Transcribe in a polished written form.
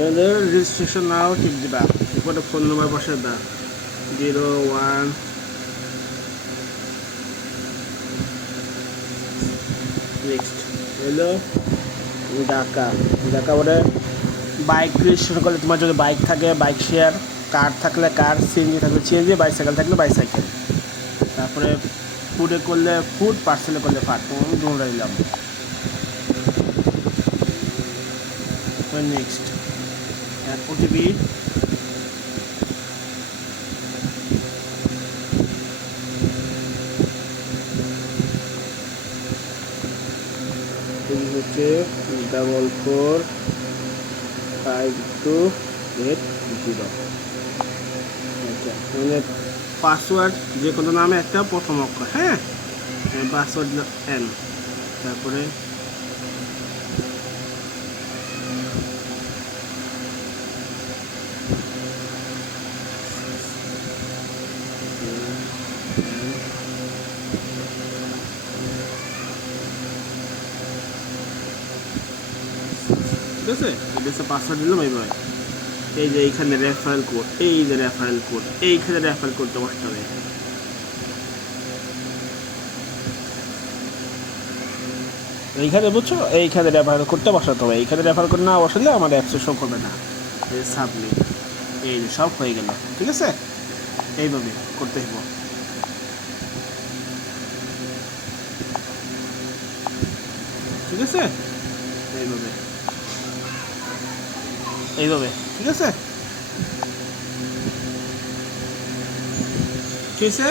এদের রেজিস্ট্রেশন নাও টিপ দিবা, এরপরে ফোন নাম্বার বসে দা 01 নেক্সট হলো ঢাকা। ঢাকা বলে বাইক রেজিস্ট্রেশন করলে তোমার যদি বাইক থাকে বাইক শেয়ার, কার থাকলে কার, সিএনজি থাকলে সিএনজি, বাইসাইকেল থাকলে বাইসাইকেল। তারপরে ফুডে করলে ফুড, পার্সেলে করলে ফাট, আমি দুটো দিলাম। নেক্সট ওটিপি হচ্ছে 445280। আচ্ছা মানে পাসওয়ার্ড যে কোনো নামে একটা প্রথম অক্ষর, হ্যাঁ পাসওয়ার্ড এন। তারপরে ঠিক আছে, এটা পাসওয়ার্ড দিলাম। এইবার এই যে এইখানে রেফারেল কোড, এই যে রেফারেল কোড, এইখানে রেফারেল কোডটা বসতে হবে। এইখানে বুঝছো, এইখানে রেফারেল কোডটা বসাতে হবে। এইখানে রেফারেল কোড না বসালে আমার অ্যাপসে শো করবে না। এই সাবমিট, এই যে সব হয়ে গেল। ঠিক আছে, এইভাবে করতে হইব। ঠিক আছে, এইভাবে এইভাবে। ঠিক আছে, ঠিক আছে।